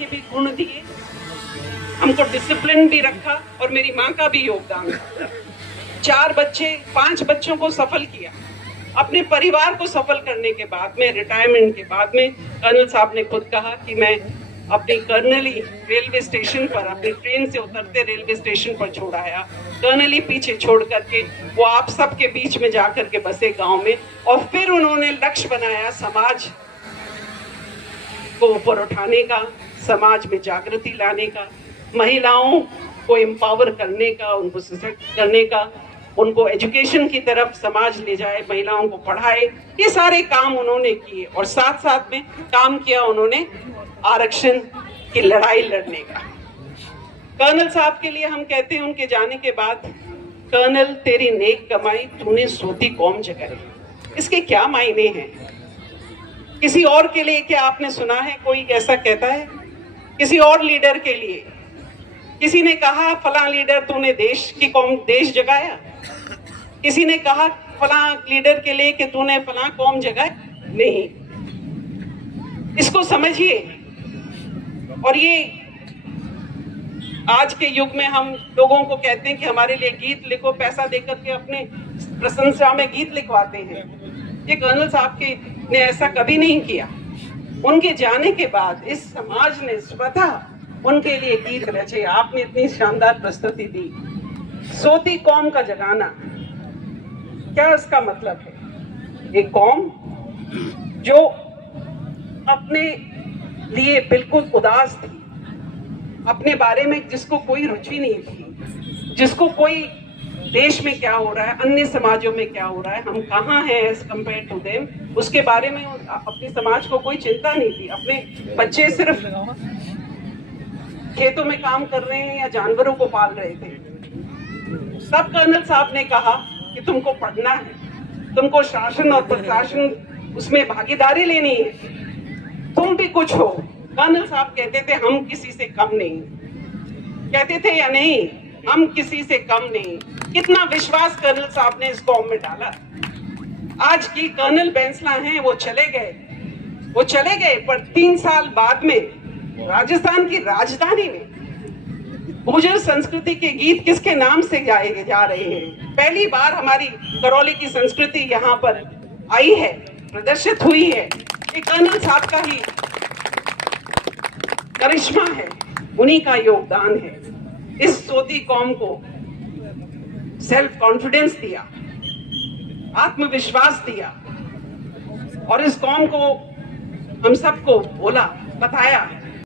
के भी गुण दिए, हमको डिसिप्लिन भी रखा और मेरी माँ का भी योगदान था। 5 बच्चों को सफल किया। अपने परिवार को सफल करने के बाद में, रिटायरमेंट के बाद में, कर्नल साहब ने खुद कहा कि मैं अपनी कर्नली रेलवे स्टेशन पर, अपनी ट्रेन से उतरते रेलवे स्टेशन पर छोड़ आया, कर्नली पीछे छोड़ करके वो आप सबके बीच में जाकर के बसे गांव में। और फिर उन्होंने लक्ष्य बनाया समाज को ऊपर उठाने का, समाज में जागृति लाने का, महिलाओं को एम्पावर करने का, उनको सशक्त करने का, उनको एजुकेशन की तरफ समाज ले जाए, महिलाओं को पढ़ाए। ये सारे काम उन्होंने किए और साथ साथ में काम किया उन्होंने आरक्षण की लड़ाई लड़ने का। कर्नल साहब के लिए हम कहते हैं उनके जाने के बाद, कर्नल तेरी नेक कमाई तूने सोती कौम जगाई। इसके क्या मायने हैं? किसी और के लिए क्या आपने सुना है कोई ऐसा कहता है? किसी और लीडर के लिए किसी ने कहा फला लीडर तूने देश की कौम, देश जगाया? किसी ने कहा फला लीडर के लिए कि तूने फला कौम जगाई? नहीं, इसको समझिए। और ये आज के युग में हम लोगों को कहते हैं कि हमारे लिए गीत लिखो, पैसा देकर के अपने प्रशंसा में गीत लिखवाते हैं। ये कर्नल साहब ने ऐसा कभी नहीं किया। उनके जाने के बाद इस समाज ने स्वतः उनके लिए गीत रचे। आपने इतनी शानदार प्रस्तुति दी। सोती कौम का जगाना, क्या इसका मतलब है? एक कौम जो अपने लिए बिल्कुल उदास थी, अपने बारे में जिसको कोई रुचि नहीं थी, जिसको कोई देश में क्या हो रहा है, अन्य समाजों में क्या हो रहा है, हम कहाँ हैं एज कंपेयर टू देम, उसके बारे में अपने समाज को कोई चिंता नहीं थी। अपने बच्चे सिर्फ खेतों में काम कर रहे हैं या जानवरों को पाल रहे थे। सब कर्नल साहब ने कहा कि तुमको पढ़ना है, तुमको शासन और प्रशासन उसमें भागीदारी लेनी है, तुम भी कुछ हो। कर्नल साहब कहते थे हम किसी से कम नहीं, कहते थे या नहीं, हम किसी से कम नहीं। कितना विश्वास कर्नल साहब ने इस कौम में डाला। आज की कर्नल बैंसला हैं, वो चले गए, पर 3 साल बाद में राजस्थान की राजधानी में गुर्जर संस्कृति के गीत किसके नाम से गाए जा रहे हैं? पहली बार हमारी करौली की संस्कृति यहाँ पर आई है, प्रदर्शित हुई है। ये कर्नल साहब का ही करिश्मा है, उन्हीं का योगदान है। इस सोती कौम को सेल्फ कॉन्फिडेंस दिया, आत्मविश्वास दिया और इस कौम को हम सबको बताया